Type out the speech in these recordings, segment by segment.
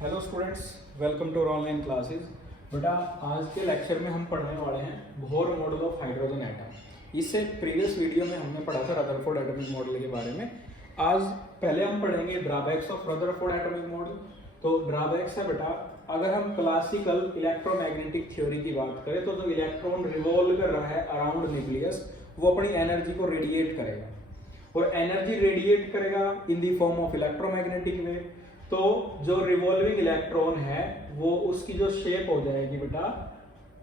Hello students, welcome to online classes. बेटा आज के लेक्चर में हम पढ़ने वाले हैं Bohr model of hydrogen atom. इससे प्रीवियस वीडियो में हमने पढ़ा था रदरफोर्ड एटॉमिक मॉडल के बारे में। आज पहले हम पढ़ेंगे drawbacks of Rutherford atomic model. तो ड्रॉबैक्स है बेटा, अगर हम क्लासिकल इलेक्ट्रोमैग्नेटिक थ्योरी की बात करें तो जो इलेक्ट्रॉन रिवॉल्व कर रहा है अराउंड न्यूक्लियस, वो अपनी एनर्जी को रेडिएट करेगा और एनर्जी रेडिएट करेगा in the form of electromagnetic wave. तो जो रिवॉल्विंग इलेक्ट्रॉन है वो उसकी जो शेप हो जाएगी बेटा,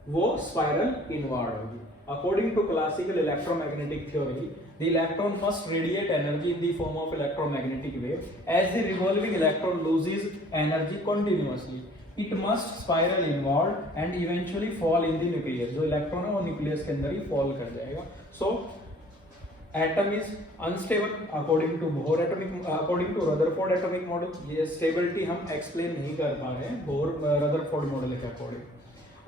वो स्पाइरल इनवर्ड होगी। According to classical electromagnetic theory, the electron must radiate energy in the form of electromagnetic wave. As the revolving electron loses energy continuously, it must spiral inward and eventually fall in the nucleus. जो electron है वो nucleus के अंदर ही fall कर जाएगा। So atom is unstable according to Bohr atomic according to Rutherford atomic model. ये stability हम explain नहीं कर पा रहे हैं बोहर रदरफोर्ड मॉडल के अकॉर्डिंग।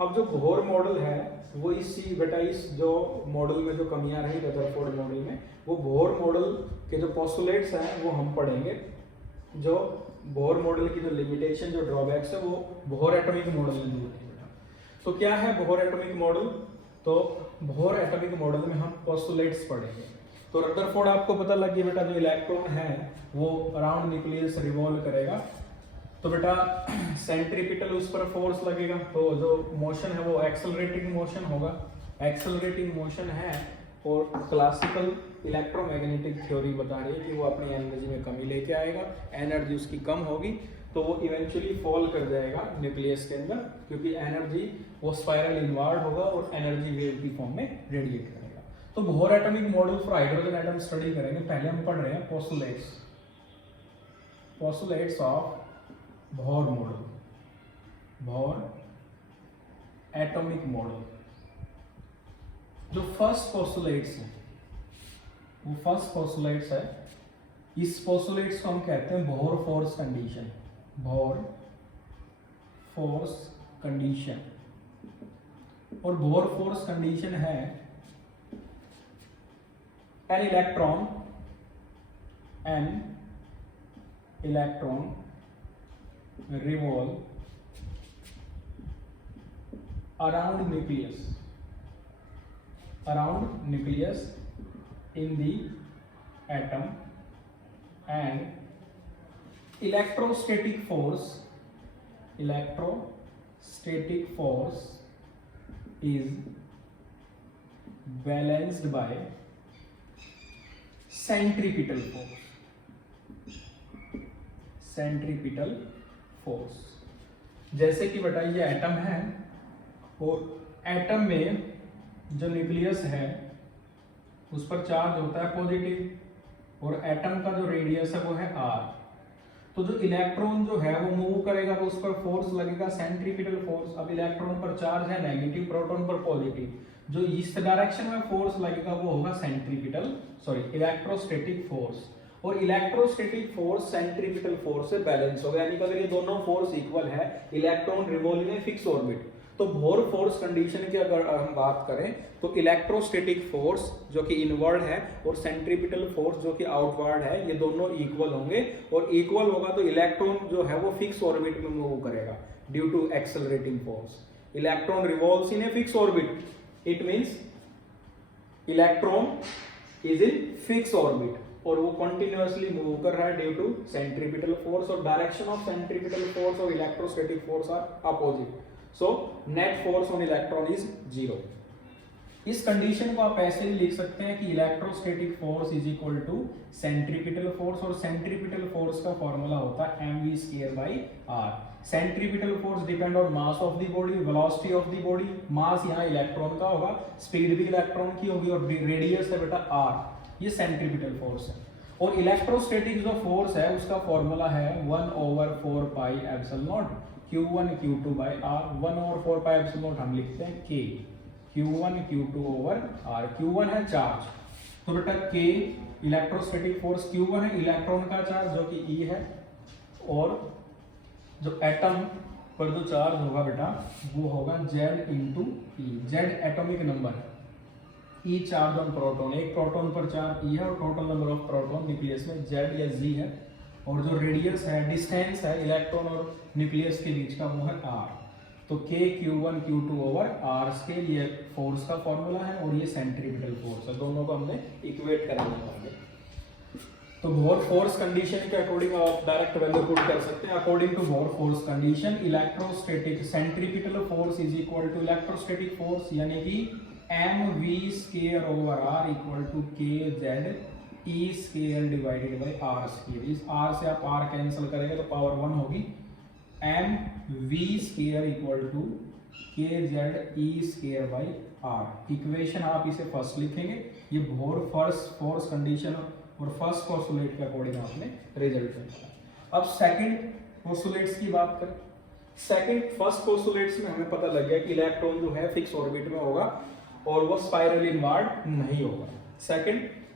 अब जो बोहर मॉडल है वो इसी बेटा इस जो मॉडल में जो कमियां रही रदरफोर्ड मॉडल में, वो बोहर मॉडल के जो पोस्टुलेट्स हैं वो हम पढ़ेंगे। जो बोहर मॉडल की जो लिमिटेशन, जो ड्रॉबैक्स है, वो बोहर एटॉमिक मॉडल में नहीं होती बेटा। तो क्या है बोहर एटॉमिक मॉडल? तो बोहर एटॉमिक मॉडल में हम पोस्टुलेट्स पढ़ेंगे। तो रदरफोर्ड आपको पता लग गया बेटा, जो इलेक्ट्रॉन है वो अराउंड न्यूक्लियस रिवॉल्व करेगा। तो बेटा सेंट्रीपिटल उस पर फोर्स लगेगा, तो जो मोशन है वो एक्सेलरेटिंग मोशन होगा। एक्सेलरेटिंग मोशन है और क्लासिकल इलेक्ट्रोमैग्नेटिक थ्योरी बता रही है कि वो अपनी एनर्जी में कमी लेके आएगा, एनर्जी उसकी कम होगी तो वो इवेंचुअली फॉल कर जाएगा न्यूक्लियस के अंदर, क्योंकि एनर्जी वो स्पाइरल इनवर्ड होगा और एनर्जी वेव की फॉर्म में रेडिएट करेगा। तो Bohr atomic model for hydrogen atom study करेंगे। पहले हम पढ़ रहे हैं postulates of Bohr model, Bohr atomic model. जो फर्स्ट पोस्टुलेट्स है वो फर्स्ट पोस्टुलेट्स है, इस पोस्टुलेट्स को हम कहते हैं Bohr force condition. Bohr force condition, और बोहर फोर्स कंडीशन है an electron revolve around nucleus in the atom, and electrostatic force is balanced by centripetal force. जैसे कि बेटा ये एटम है और एटम में जो न्यूक्लियस है उस पर चार्ज होता है पॉजिटिव, और एटम का जो रेडियस है वो है r। तो जो इलेक्ट्रॉन जो है वो मूव करेगा तो उस पर फोर्स लगेगा सेंट्रीपिटल फोर्स। अब इलेक्ट्रॉन पर चार्ज है नेगेटिव, प्रोटॉन पर पॉजिटिव, जो इस डायरेक्शन में फोर्स लगेगा वो होगा इलेक्ट्रोस्टैटिक फोर्स। और इलेक्ट्रोस्टैटिक फोर्स सेंट्रीपिटल फोर्स से बैलेंस होगा, यानी कि अगर ये दोनों फोर्स इक्वल है, इलेक्ट्रॉन रिवॉल्विंग इन फिक्स ऑर्बिट, तो बोहर फोर्स कंडीशन की अगर हम बात करें तो इलेक्ट्रोस्टैटिक फोर्स जो कि इनवर्ड है और सेंट्रीपिटल फोर्स जो कि आउटवर्ड है, ये दोनों इक्वल होंगे। और इक्वल होगा तो इलेक्ट्रॉन जो है वो फिक्स ऑर्बिट में मूव करेगा due to accelerating force. Electron revolves in a fix orbit, it means electron is in fix orbit और वो कंटिन्यूअसली मूव कर रहा है ड्यू टू सेंट्रीपिटल फोर्स, और डायरेक्शन ऑफ सेंट्रीपिटल फोर्स और electrostatic force are opposite, so net force on electron is 0। इस condition को आप ऐसे भी लिख सकते हैं कि electrostatic force is equal to centripetal force, और सेंट्रीपिटल फोर्स का फॉर्मूला होता है mv²/r। Centripetal force depend on mass of the body, velocity of the body. Mass यहाँ इलेक्ट्रॉन का होगा, स्पीड भी इलेक्ट्रॉन की होगी, और रेडियस है बेटा r। ये सेंट्रीपिटल फोर्स है। और इलेक्ट्रोस्टैटिक जो फोर्स है उसका फॉर्मूला है 1/4πε0 q1 q2/r। 1/4πε0 हम लिखते हैं k, q1 q2/r। q1 है चार्ज, तो बेटा k इलेक्ट्रोस्टैटिक फोर्स, q1 है इलेक्ट्रॉन का चार्ज जो कि e है, और जो एटम पर जो चार्ज होगा बेटा वो होगा Z × E। Z atomic number है, E चार्ज ऑन प्रोटॉन, एक प्रोटॉन पर चार्ज E है, और total number of proton nucleus में Z या Z है, और जो रेडियस है, डिस्टेंस है इलेक्ट्रॉन और न्यूक्लियस के बीच का, वो है r। तो k q1 q2 over r scale ये फोर्स का फॉर्मूला है और ये सेंट्रीपिटल फोर्स है, दोनों को हमने इक्वेट करेंगे आगे। तो बोर फोर्स कंडीशन के अकॉर्डिंग आप डायरेक्ट वैल्यू पुट कर सकते हैं। According to Bohr force condition electrostatic centripetal force is equal to electrostatic force यानी कि mv square over r equal to kz e square divided by r square. इस r से आप r cancel करेंगे तो पावर 1 होगी, mv square equal to kz e square by r। Equation आप इसे फर्स्ट लिखेंगे, ये बोर फोर्स कंडीशन और फर्स्ट पोस्टुलेट के अकॉर्डिंग आपने रिजल्ट निकाला। अब सेकंड पोस्टुलेट्स की बात करें। फर्स्ट पोस्टुलेट्स में हमें पता लग गया कि इलेक्ट्रॉन जो है फिक्स ऑर्बिट में होगा और वो स्पाइरल इनवार्ड नहीं होगा।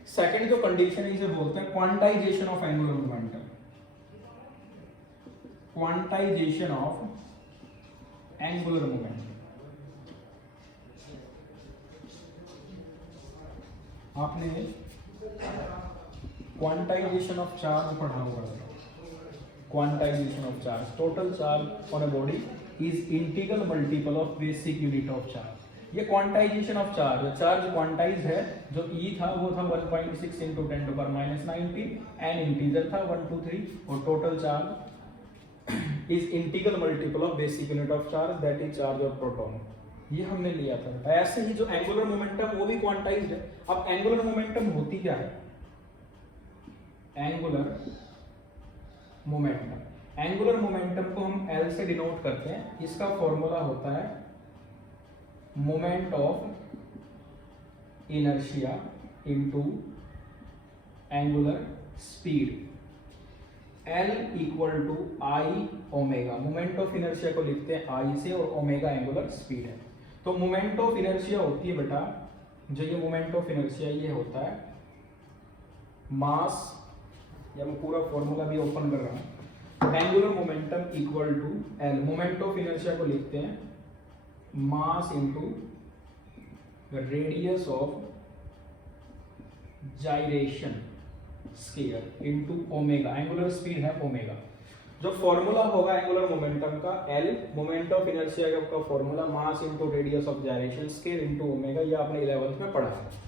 सेकंड जो कंडीशन है इसे बोलते हैं quantization of angular momentum. Quantization of angular momentum आपने क्वांटाइजेशन ऑफ चार्ज पढ़ा होगा। Quantization of charge, total charge on a body is integral multiple of basic unit of charge. ये क्वांटाइजेशन ऑफ चार्ज क्वांटाइज है, जो E था वो था 1.6 into 10 to power -19, n integer था 1 2 3 और total charge is integral multiple of basic unit of charge that is charge of proton. ये हमने लिया था। ऐसे ही जो एंगुलर मोमेंटम वो भी क्वांटाइज्ड है। अब एंगुलर मोमेंटम होती क्या है? एंगुलर मोमेंटम को हम L से डिनोट करते हैं। इसका फॉर्मूला होता है moment of inertia into angular speed. L equal to I omega. Moment of inertia को लिखते हैं I से और ओमेगा एंगुलर स्पीड है। तो मोमेंट ऑफ इनर्शिया होती है बेटा, जो ये मोमेंट ऑफ इनर्शिया ये होता है मास, या मैं पूरा फॉर्मूला भी ओपन कर रहा हूं। Angular momentum equal to L। Moment of inertia को लिखते हैं mass into radius of gyration square into omega. Angular speed है ओमेगा। जो फॉर्मूला होगा एंगुलर मोमेंटम का L, मोमेंट ऑफ इनर्शिया का formula mass into radius of gyration square into omega. ये आपने 11th में पढ़ा है।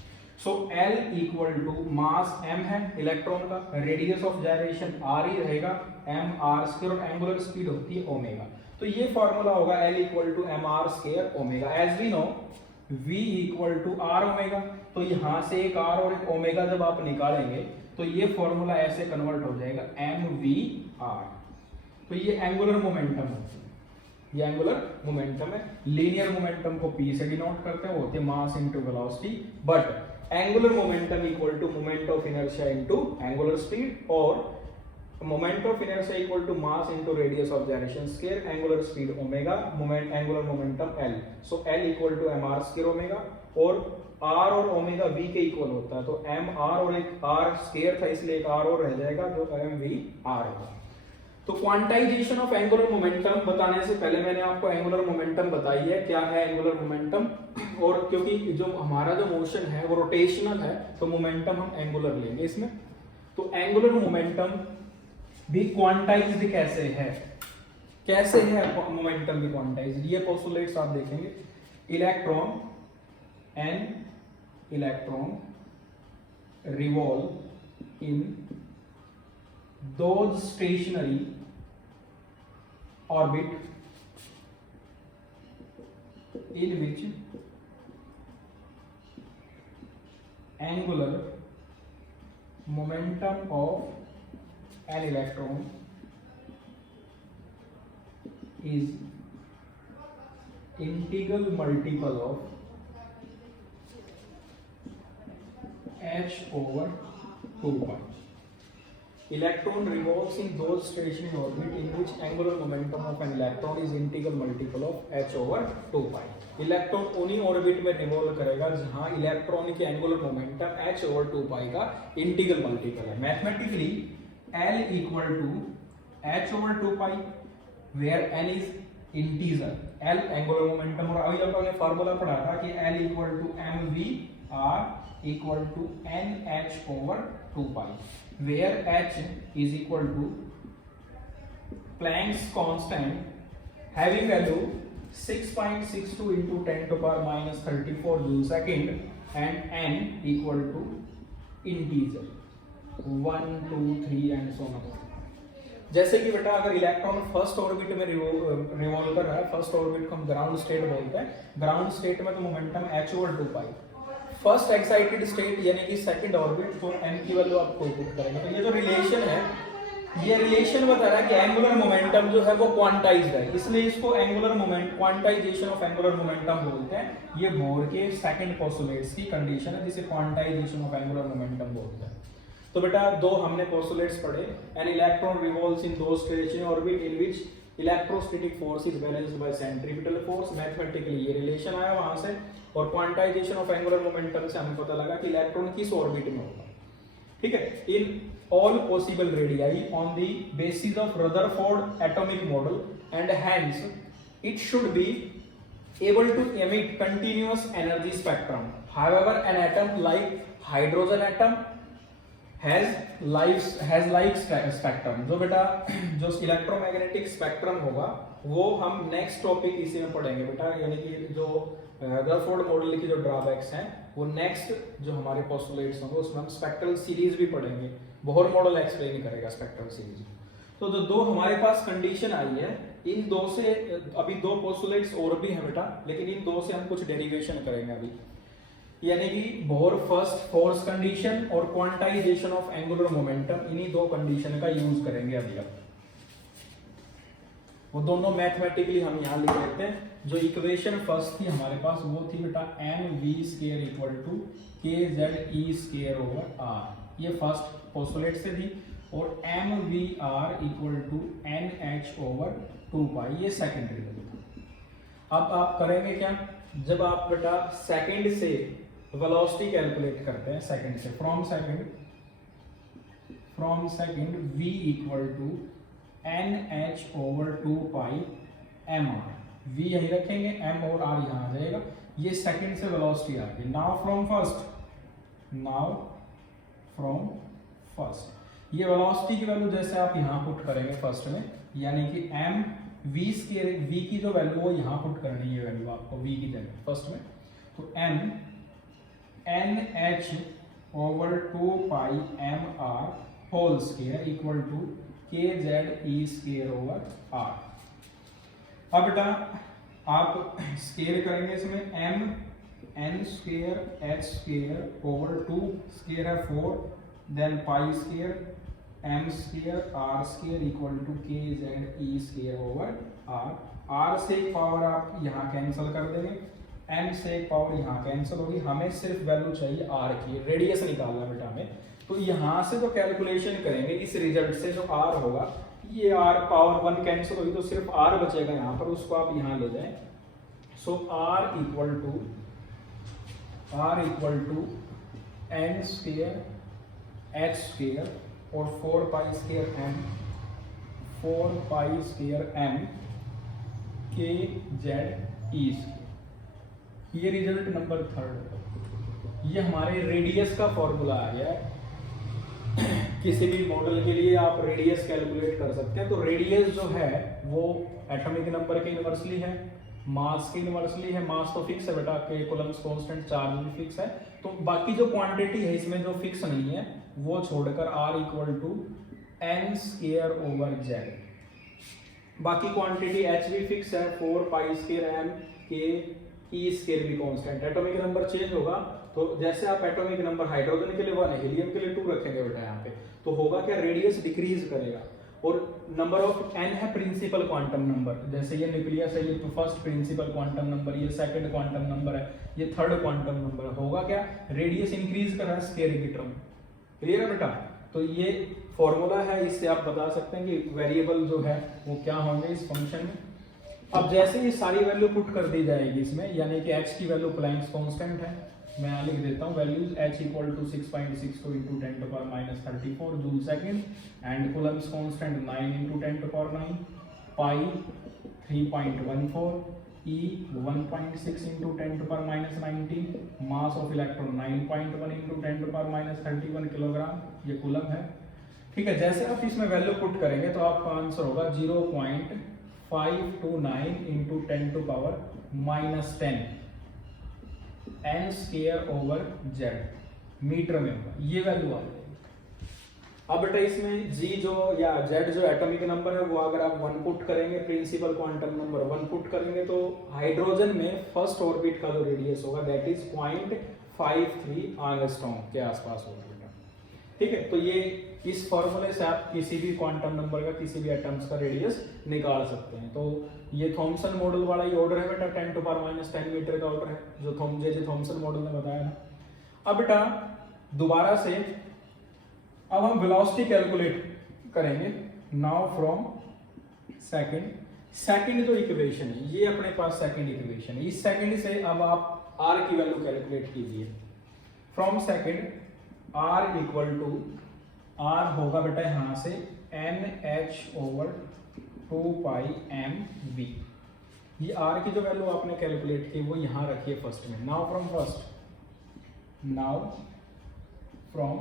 So L equal to mass m है इलेक्ट्रॉन का, रेडियस ऑफ जाइरेशन r ही रहेगा m r स्क्वायर और एंगुलर स्पीड होती है ओमेगा। तो ये फॉर्मूला होगा L equal to m r square omega. As we know v equal to r omega. तो यहां से एक r और एक ओमेगा जब आप निकालेंगे तो ये फॉर्मूला ऐसे कन्वर्ट हो जाएगा mvr। तो ये एंगुलर मोमेंटम है, ये एंगुलर मोमेंटम है। लीनियर मोमेंटम को p से डिनोट करते हैं, होते mass into velocity. But angular momentum equal to moment of inertia into angular speed, और moment of inertia equal to mass into radius of gyration square, angular speed omega, moment angular momentum L। So L equal to mr square omega, और r और omega v के equal होता है। तो mr और एक r square था इसलिए एक r और रह जाएगा जो mvr होगा। तो क्वांटाइजेशन ऑफ एंगुलर मोमेंटम बताने से पहले मैंने आपको एंगुलर मोमेंटम बताई है, क्या है एंगुलर मोमेंटम। और क्योंकि जो हमारा जो मोशन है वो रोटेशनल है तो मोमेंटम हम एंगुलर लेंगे इसमें। तो एंगुलर मोमेंटम भी क्वांटाइज्ड कैसे है, कैसे है मोमेंटम भी क्वांटाइज्ड, ये पोस्टुलेट्स आप देखेंगे। Electron an electron revolve in those stationary orbit in which angular momentum of an electron is integral multiple of h over 2 pi. Electron revolves in those stationary orbit in which angular momentum of an electron is integral multiple of h over 2 pi. Electron उन्हीं orbit में revolve करेगा जहां electron की angular momentum h over 2 pi का integral multiple है। Mathematically L equal to h over 2 pi where n is integer. L angular momentum, और अभी अपन ने फार्मूला पढ़ा था कि L equal to mv r equal to nh over 2 pi, where h is equal to Planck's constant having value 6.62 into 10 to power minus 34 joule second and n equal to integer 1, 2, 3 and so on. जैसे कि बेटा अगर electron first orbit में revolve कर रहा है, first orbit को हम ग्राउंड स्टेट बोलते हैं, ग्राउंड स्टेट में तो मोमेंटम h ओवर 2 पाई, फर्स्ट एक्साइटेड स्टेट यानी कि सेकंड ऑर्बिट तो m की वैल्यू आप कोई पुट करेंगे। तो ये जो रिलेशन है, ये रिलेशन बता रहा है कि एंगुलर मोमेंटम जो है वो क्वांटाइज्ड है, इसलिए इसको angular moment quantization of angular momentum बोलते हैं। ये बोर के सेकंड पोस्टुलेट्स की कंडीशन है जिसे क्वांटाइजेशन ऑफ एंगुलर मोमेंटम बोलते हैं। तो बेटा दो हमने पोस्टुलेट्स पढ़े, एन इलेक्ट्रॉन रिवॉल्व्स इन दो stationery orbit in which electrostatic force is balanced bye centripetal force, mathematically ये रिलेशन आया वहां से, और क्वांटाइजेशन ऑफ एंगुलर मोमेंटम से हमें पता लगा कि इलेक्ट्रॉन किस ऑर्बिट में होगा। ठीक है, इन all possible radii on the basis of Rutherford atomic model, and hence it should be able to emit continuous energy spectrum. However, an atom like hydrogen atom has like spectrum. जो बेटा जो electromagnetic spectrum होगा वो हम next topic इसी में पढ़ेंगे बेटा, यानी कि जो रदरफोर्ड मॉडल की जो ड्रॉबैक्स हैं वो नेक्स्ट जो हमारे पोस्टुलेट्स होंगे उसमें हम स्पेक्ट्रल सीरीज भी पढ़ेंगे। बोहर मॉडल एक्सप्लेन करेगा स्पेक्ट्रल सीरीज। तो जो दो हमारे पास कंडीशन आई है, इन दो से अभी दो पोस्टुलेट्स और भी हैं बेटा, लेकिन इन दो से हम कुछ डेरिवेशन करेंगे अभी, यानी कि बोहर फर्स्ट फोर्स कंडीशन और क्वांटाइजेशन ऑफ एंगुलर मोमेंटम, इन्हीं दो कंडीशन का यूज करेंगे अभी। अब वो दोनों मैथमेटिकली हम यहाँ लिख लेते हैं। जो इक्वेशन फर्स्ट थी हमारे पास वो थी बेटा mv square equal to kze square over r, ये फर्स्ट पोस्टुलेट से थी, और mvr equal to nh over 2 pi, ये सेकेंडरी था। अब आप करेंगे क्या, जब आप बेटा सेकंड से वेलोसिटी कैलकुलेट करते हैं, सेकंड से from second v equal to nh over 2 pi mr, v यही रखेंगे, m और r यहाँ आ जाएगा, ये सेकंड से वेलोसिटी आ गई। नाउ फ्रॉम फर्स्ट ये वेलोसिटी की वैल्यू जैसे आप यहाँ पुट करेंगे फर्स्ट में, यानी कि m v स्क्वायर, v की जो वैल्यू वो यहाँ पुट करनी है, वैल्यू आपको v की जगह फर्स्ट में, तो m nh over 2 pi mr whole square equal to kze square over r। अब बेटा आप स्केल करेंगे इसमें, m n square h square over 2 square है 4, then pi square m square r square equal to kze square over r। r से एक power आप यहाँ कैंसिल कर देंगे, m से एक पावर यहाँ कैंसिल होगी, हमें सिर्फ वैल्यू चाहिए r की, रेडियस निकालना बेटा हमें। तो यहाँ से जो कैलकुलेशन करेंगे इस रिजल्ट से जो r होगा, ये r पावर 1 कैंसिल होगी तो सिर्फ r बचेगा यहाँ पर, उसको आप यहाँ ले जाएं। So r equal to n square h square और 4 pi square m kze square, ये रिजल्ट नंबर थर्ड। ये हमारे रेडियस का फॉर्मूला आ गया है। किसी भी मॉडल के लिए आप रेडियस कैलकुलेट कर सकते हैं। तो रेडियस जो है वो एटॉमिक नंबर के इनवर्सली है, मास के इनवर्सली है। मास तो फिक्स है बेटा, के कूलम्स कांस्टेंट, चार्ज भी फिक्स है। तो बाकी जो क्वांटिटी है इसमें जो फिक्स नहीं है वो छोड़कर r equal to n square over z। बाकी क्वांटिटी h भी फिक्स है, 4 pi square m k e square भी कांस्टेंट। एटॉमिक नंबर चेंज होगा तो जैसे आप एटॉमिक नंबर हाइड्रोजन के लिए 1 है, हीलियम के लिए 2 रखेंगे बेटा यहाँ पे, तो होगा क्या, रेडियस डिक्रीज करेगा। और नंबर ऑफ n है प्रिंसिपल क्वांटम नंबर, जैसे ये न्यूक्लियस है, ये तो फर्स्ट प्रिंसिपल क्वांटम नंबर, ये सेकंड क्वांटम नंबर है, ये थर्ड क्वांटम नंबर है। होगा क्या, रेडियस इंक्रीज कर रहा है स्क्वायर की टर्म। क्लियर है बेटा? तो ये फॉर्मूला है, इससे आप बता सकते हैं कि वेरिएबल जो है वो क्या होंगे इस फंक्शन में। अब जैसे ये सारी वैल्यू पुट कर दी जाएगी इसमें, यानी कि h की वैल्यू प्लैंक्स कांस्टेंट है, मैं यहाँ लिख देता हूँ values h equal to 6.62 into 10 to power minus 34 joule second, and Coulomb's constant 9 into 10 to power 9, pi 3.14, E 1.6 into 10 to power minus 19, mass of electron 9.1 into 10 to power minus 31 kilogram, ये coulomb है। ठीक है, जैसे आप इसमें value put करेंगे तो आपका आंसर होगा 0.529 into 10 to power minus 10 n square over z metre में होगा, ये वैल्यू आ जाएगी। अब बेटा इसमें g जो या z जो एटॉमिक नंबर है वो अगर आप 1 पुट करेंगे, प्रिंसिपल क्वांटम नंबर 1 पुट करेंगे तो हाइड्रोजन में फर्स्ट ऑर्बिट का जो रेडियस होगा दैट इज 0.53 एंगस्ट्रॉम के आसपास होगा बेटा। ठीक है, तो ये इस फॉर्मूले से आप किसी भी क्वांटम नंबर का किसी भी एटम्स का रेडियस निकाल सकते हैं। तो ये थॉमसन मॉडल वाला ही ऑर्डर है बेटा, 10 to power minus 10 मीटर का ऑर्डर है जो थॉमसन मॉडल ने बताया ना। अब बेटा दोबारा से अब हम वेलोसिटी कैलकुलेट करेंगे नाउ फ्रॉम सेकंड जो इक्वेशन है ये अपने पास सेकंड इक्वेशन है, इस सेकंड से अब आप r की वैल्यू कैलकुलेट कीजिए। From second r equal to r होगा बेटा यहां से NH/2πmv। ये r की जो वैल्यू आपने कैलकुलेट की वो यहां रखिए फर्स्ट में। नाउ फ्रॉम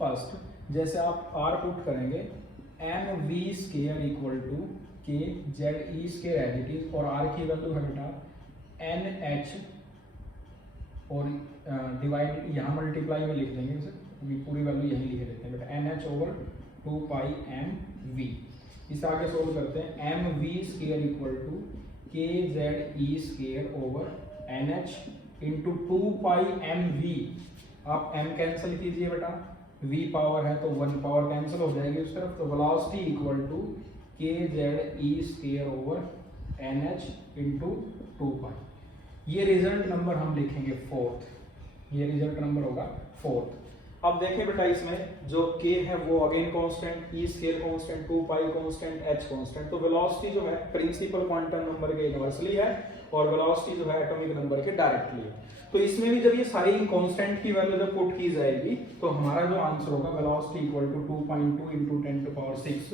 फर्स्ट जैसे आप r पुट करेंगे mv square equal to k z e square as it is, और r की वैल्यू है बेटा nh और डिवाइड यहाँ मल्टीप्लाई में लिख देंगे उसे, पूरी वैल्यू यही लिख देते हैं बेटा NH/2πmv। इसे आगे सोल्व करते हैं mv square equal to kze square over nh into 2πmv। आप m कैंसिल कीजिए बेटा, v पावर है तो 1 पावर कैंसिल हो जाएगी उस तरफ, तो velocity equal to kze square over nh into 2π। ये रिजल्ट नंबर हम लिखेंगे फोर्थ, ये रिजल्ट नंबर होगा फोर्थ। अब देखें बेटा इसमें जो k है वो again constant, e square constant, 2π constant, h constant, तो वेलोसिटी जो है प्रिंसिपल क्वांटम नंबर के इनवर्सली है और वेलोसिटी जो है एटॉमिक नंबर के डायरेक्टली है। तो इसमें भी जब ये सारी कांस्टेंट की वैल्यू जब पुट की जाएगी तो हमारा जो आंसर होगा velocity equal to 2.2 into 10 to power 6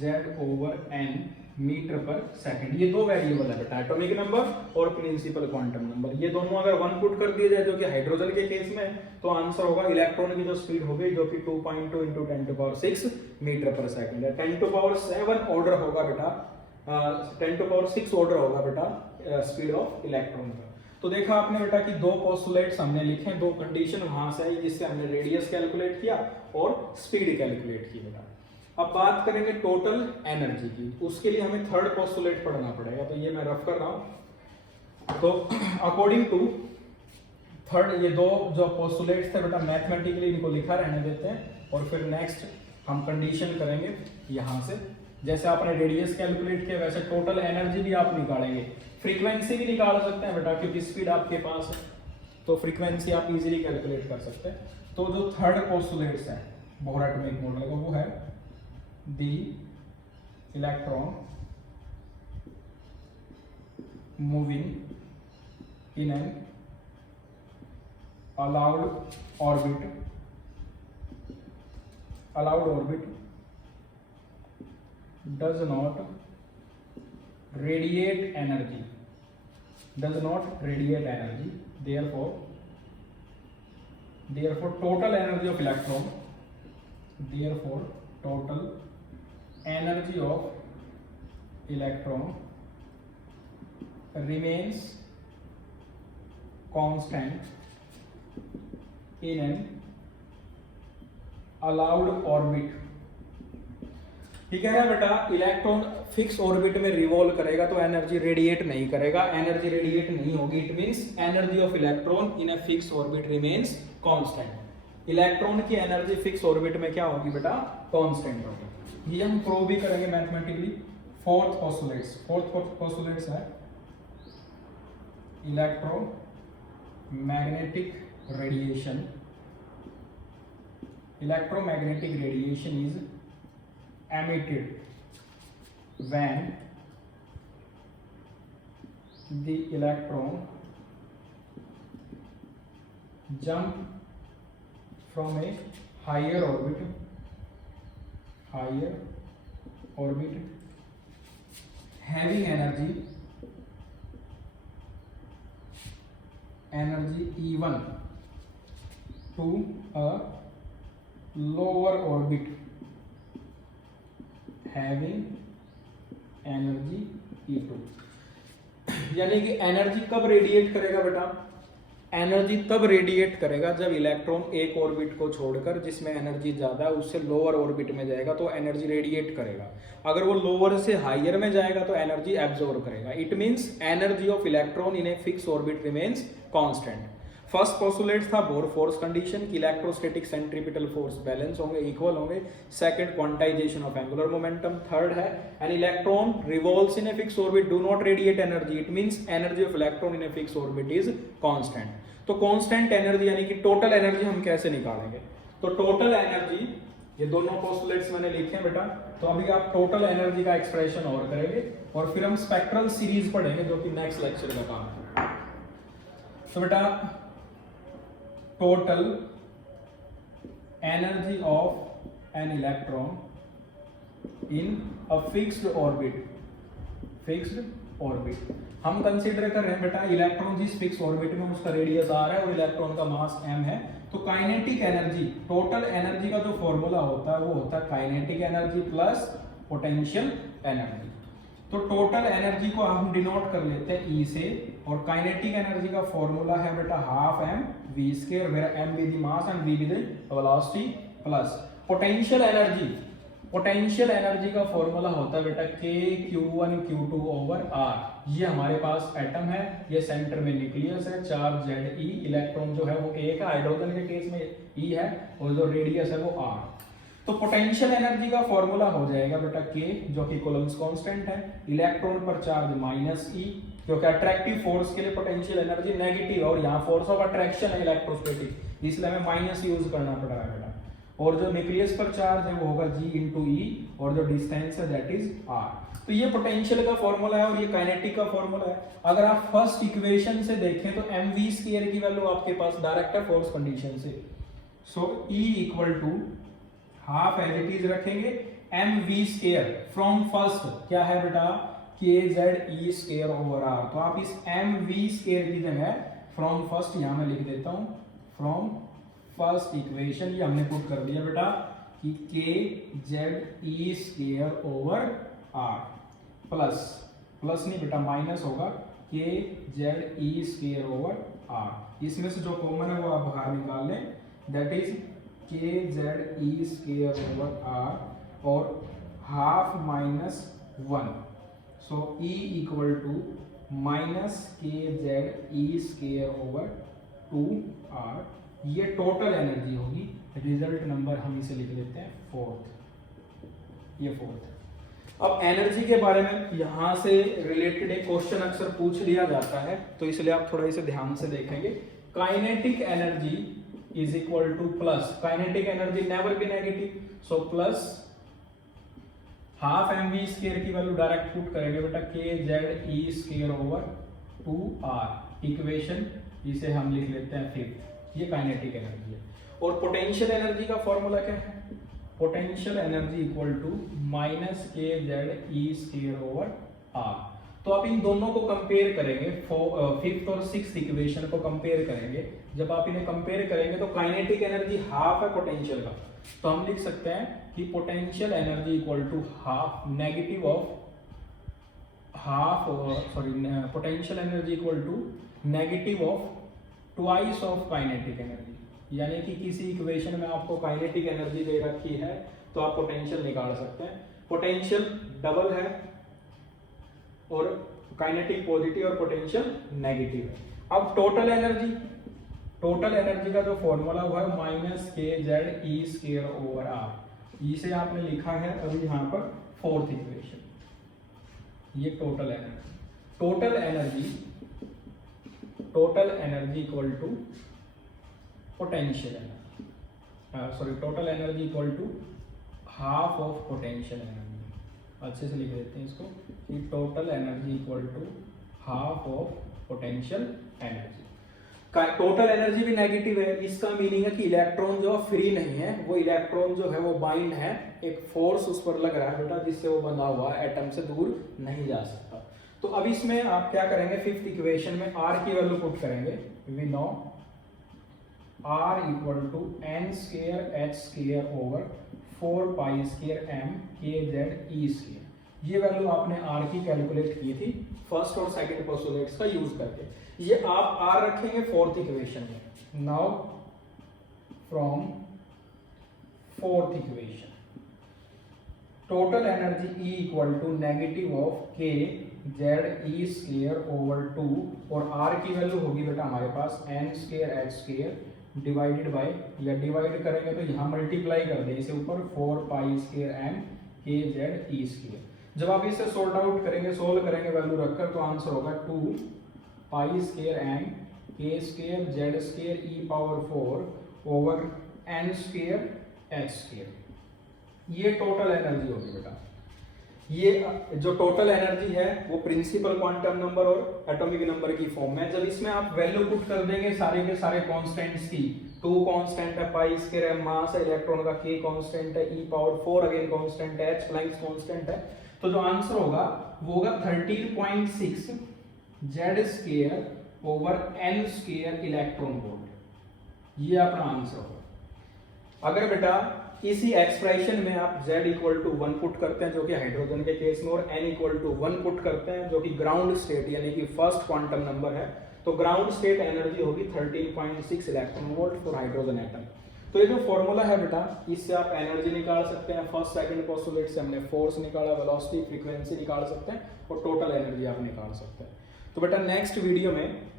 z/n metre पर सेकंड। ये दो वेरिएबल है बेटा, एटॉमिक नंबर और प्रिंसिपल क्वांटम नंबर। ये दोनों अगर 1 पुट कर दिए जाए जो कि हाइड्रोजन के केस में, तो आंसर होगा इलेक्ट्रॉन की जो स्पीड होगी जो कि 2.2 into 10 to power 6 मीटर पर सेकंड है। 10 to power 7 ऑर्डर होगा बेटा, 10 to power 6 ऑर्डर होगा बेटा स्पीड ऑफ इलेक्ट्रॉन का। तो देखा आपने बेटा कि दो पोस्टुलेट्स हमने लिखे, दो कंडीशन वहां से आई जिससे हमने रेडियस कैलकुलेट किया और स्पीड कैलकुलेट की बेटा। अब बात करेंगे टोटल एनर्जी की, उसके लिए हमें थर्ड पोस्टुलेट पढ़ना पड़ेगा, तो ये मैं रफ कर रहा हूं। तो अकॉर्डिंग टू थर्ड, ये दो जो पोस्टुलेट्स थे बेटा मैथमेटिकली इनको लिखा रहने देते हैं और फिर नेक्स्ट हम कंडीशन करेंगे यहां से। जैसे आपने रेडियस कैलकुलेट किया वैसे टोटल एनर्जी भी आप निकालेंगे, फ्रीक्वेंसी भी निकाल सकते हैं बेटा क्योंकि स्पीड आपके पास है, तो फ्रीक्वेंसी आप इजीली कैलकुलेट कर सकते हैं। तो जो थर्ड पोस्टुलेट्स है बोहर एटॉमिक मॉडल का वो है the electron moving in an allowed orbit does not radiate energy, therefore total energy of electron, remains constant in an allowed orbit। ठीक है बेटा, इलेक्ट्रॉन फिक्स ऑर्बिट में रिवॉल्व करेगा तो एनर्जी रेडिएट नहीं करेगा, एनर्जी रेडिएट नहीं होगी, it means energy of electron in a fix orbit remains constant. Electron की एनर्जी फिक्स ऑर्बिट में क्या होगी बेटा, कांस्टेंट होगी। ये हम प्रूव भी करेंगे मैथमेटिकली। फोर्थ पोस्टुलेट्स है electromagnetic radiation is emitted when the electron jump from a higher orbit having energy energy E1 to a lower orbit having energy E2। यानी कि एनर्जी कब रेडिएट करेगा बेटा? एनर्जी तब रेडिएट करेगा जब इलेक्ट्रॉन एक ऑर्बिट को छोड़कर जिसमें एनर्जी ज्यादा है उससे लोअर ऑर्बिट में जाएगा तो एनर्जी रेडिएट करेगा। अगर वो लोअर से हायर में जाएगा तो एनर्जी एब्जॉर्ब करेगा। It means energy of electron in a fix orbit remains constant. First postulate था बोर फोर्स कंडीशन की इलेक्ट्रोस्टैटिक सेंट्रीपिटल फोर्स बैलेंस होंगे, इक्वल होंगे। Second, quantization of angular momentum. Third है an electron revolves in a fix orbit do not radiate energy. It means energy of electron in a fix orbit is constant. तो constant energy यानी कि total energy हम कैसे निकालेंगे? तो total energy, ये दोनों पोस्टुलेट्स मैंने लिखे हैं बेटा, तो अभी आप टोटल एनर्जी का एक्सप्रेशन और करेंगे और फिर हम स्पेक्ट्रल सीरीज पढ़ेंगे जो कि नेक्स्ट लेक्चर का काम है। तो बेटा total energy of an electron in a fixed orbit हम कंसीडर कर रहे हैं बेटा इलेक्ट्रॉन जिस फिक्स ऑर्बिट में उसका रेडियस r है और इलेक्ट्रॉन का मास m है। तो काइनेटिक एनर्जी, टोटल एनर्जी का जो फॉर्मूला होता है वो होता है kinetic energy plus potential energy. तो टोटल एनर्जी को हम डिनोट कर लेते हैं E से और काइनेटिक एनर्जी का फॉर्मूला है बेटा half m v square where m be the mass and v be the velocity plus potential energy का फॉर्मूला होता है बेटा k q1 q2 over r। ये हमारे पास एटम है, ये सेंटर में न्यूक्लियस है, चार्ज Ze, इलेक्ट्रॉन जो है वो एक है, हाइड्रोजन के केस में E है और जो रेडियस है वो r। तो पोटेंशियल एनर्जी का फॉर्मूला हो जाएगा बेटा k जो कि कूलम्ब्स कांस्टेंट है, इलेक्ट्रॉन पर चार्ज माइनस E क्योंकि अट्रैक्टिव फोर्स के लिए पोटेंशियल एनर्जी नेगेटिव है और यहाँ फोर्स ऑफ अट्रैक्शन है इलेक्ट्रोस्टैटिक, इसलिए हमें माइनस यूज करना पड़ रहा है बेटा। और जो न्यूक्लियस पर चार्ज है वो होगा G इंटू E और जो डिस्टेंस है दैट इज R। तो ये पोटेंशियल का फॉर्मूला है और ये काइनेटिक का फॉर्मूला है। अगर आप फर्स्ट इक्वेशन से देखें तो mv स्क्वायर की वैल्यू आपके पास डायरेक्ट है फोर्स कंडीशन से। So E equal to half as it is रखेंगे mv स्क्वायर फ्रॉम फर्स्ट क्या है बेटा kze स्क्वायर ओवर r। तो आप इस mv स्क्वायर की जगह फ्रॉम फर्स्ट यहां मैं लिख देता हूं फ्रॉम फर्स्ट इक्वेशन, ये हमने पुट कर दिया बेटा कि kze square over r plus नहीं बेटा माइनस होगा kze स्क्वायर ओवर r। इसमें से जो कॉमन है वो आप बाहर निकाल लें, that is kze square over r और half minus 1। So E equal to minus kze square over 2r। ये टोटल एनर्जी होगी। रिजल्ट नंबर हम इसे लिख लेते हैं फोर्थ, ये फोर्थ। अब एनर्जी के बारे में यहां से रिलेटेड एक क्वेश्चन अक्सर पूछ लिया जाता है तो इसलिए आप थोड़ा इसे ध्यान से देखेंगे। Kinetic energy is equal two plus, kinetic energy never be negative, so plus half mv square की वैल्यू डायरेक्ट पुट करेंगे बेटा kze square over 2r। Equation इसे हम लिख लेते हैं फिफ्थ, ये काइनेटिक एनर्जी है। और पोटेंशियल एनर्जी का फॉर्मूला क्या है? Potential energy equal to minus kze square over r। तो आप इन दोनों को कंपेयर करेंगे, फिफ्थ और सिक्स्थ इक्वेशन को कंपेयर करेंगे। जब आप इन्हें कंपेयर करेंगे तो काइनेटिक एनर्जी हाफ है पोटेंशियल का, तो हम लिख सकते हैं कि potential energy equal to half negative of half potential energy equal to negative of twice of kinetic energy. यानी कि किसी इक्वेशन में आपको काइनेटिक एनर्जी दे रखी है तो आप पोटेंशियल निकाल सकते हैं। पोटेंशियल डबल है और काइनेटिक पॉजिटिव और पोटेंशियल नेगेटिव है। अब टोटल एनर्जी का जो फॉर्मूला हुआ है minus kze square over r। इसे आपने लिखा है अभी यहाँ पर फोर्थ इक्वेशन, ये total energy equal to potential energy, total energy equal to half of potential energy. अच्छे से लिख देते हैं इसको कि total energy equal to half of potential energy. Total energy भी नेगेटिव है, इसका मीनिंग है कि इलेक्ट्रॉन जो फ्री नहीं है, वो इलेक्ट्रॉन जो है वो बाइंड है, एक फोर्स उस पर लग रहा है बेटा जिससे वो बंधा हुआ एटम से दूर नहीं जा सकता। तो अब इसमें आप क्या करेंगे, फिफ्थ इक्वेशन में आर की वैल्यू पुट करेंगे। We know r equal to n square h square over 4 pi square m k z e square. ये वैल्यू आपने आर की कैलकुलेट की थी फर्स्ट और सेकंड पोस्टुलेट्स का यूज करके। ये आप आर रखेंगे फोर्थ इक्वेशन में। Now from fourth equation total energy E equal to negative of k z e square over 2 और R की वैल्यू होगी बेटा हमारे पास n square h square divided by, या डिवाइड करेंगे तो यहाँ मल्टीप्लाई कर दें इसे ऊपर 4 pi square m k z e square. जब आप इसे सॉर्ट आउट करेंगे, सोल्व करेंगे वैल्यू रखकर, तो आंसर होगा 2 पाई square m k square z square e power 4 over n square h square. ये टोटल एनर्जी होगी बेटा। ये जो टोटल एनर्जी है वो प्रिंसिपल क्वांटम नंबर और एटॉमिक नंबर की फॉर्म में। जब इसमें आप वैल्यू पुट कर देंगे सारे के सारे कांस्टेंट्स की, 2 कांस्टेंट है, पाई स्क्वायर है, मास है इलेक्ट्रॉन का, के कांस्टेंट है, ई पावर 4 अगेन कांस्टेंट है, एच प्लैंक्स कांस्टेंट है, तो जो आंसर होगा वो होगा 13.6 z square over n square electron volt. ये अपना आंसर होगा। अगर बेटा इसी एक्सप्रेशन में आप Z इक्वल टू 1 पुट करते हैं जो कि हाइड्रोजन के केस में, और N इक्वल टू 1 पुट करते हैं जो कि ग्राउंड स्टेट यानी कि फर्स्ट क्वांटम नंबर है, तो ग्राउंड स्टेट एनर्जी होगी 13.6 electron volt for hydrogen atom. तो ये जो फॉर्मूला है बेटा, इससे आप एनर्जी निकाल सकते हैं। फर्स्ट सेकंड पोस्टुलेट से हमने फोर्स निकाला, वेलोसिटी, फ्रीक्वेंसी निकाल सकते हैं और टोटल एनर्जी आप निकाल सकते हैं। तो बेटा नेक्स्ट वीडियो में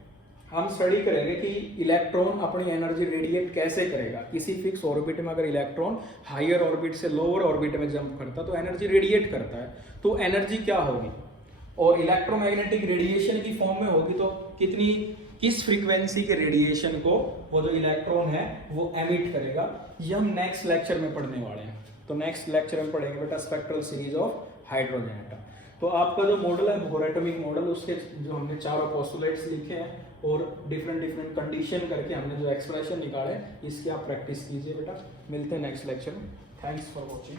हम स्टडी करेंगे कि इलेक्ट्रॉन अपनी एनर्जी रेडिएट कैसे करेगा। किसी फिक्स ऑर्बिट में अगर इलेक्ट्रॉन हायर ऑर्बिट से लोअर ऑर्बिट में जंप करता है तो एनर्जी रेडिएट करता है, तो एनर्जी क्या होगी, और इलेक्ट्रोमैग्नेटिक रेडिएशन की फॉर्म में होगी तो किस फ्रीक्वेंसी के रेडिएशन को वो जो इलेक्ट्रॉन है वो एमिट करेगा। ये हम नेक्स्ट लेक्चर में पढ़ने वाले हैं। तो नेक्स्ट लेक्चर में पढ़ेंगे बेटा spectral series of hydrogen atom. तो आपका जो मॉडल है बोर एटॉमिक मॉडल, उसके जो हमने चारों पोस्टुलेट्स लिखे हैं और डिफरेंट कंडीशन करके हमने जो एक्सप्रेशन निकाले, इसकी आप प्रैक्टिस कीजिए बेटा। मिलते हैं नेक्स्ट लेक्चर में। Thanks for watching.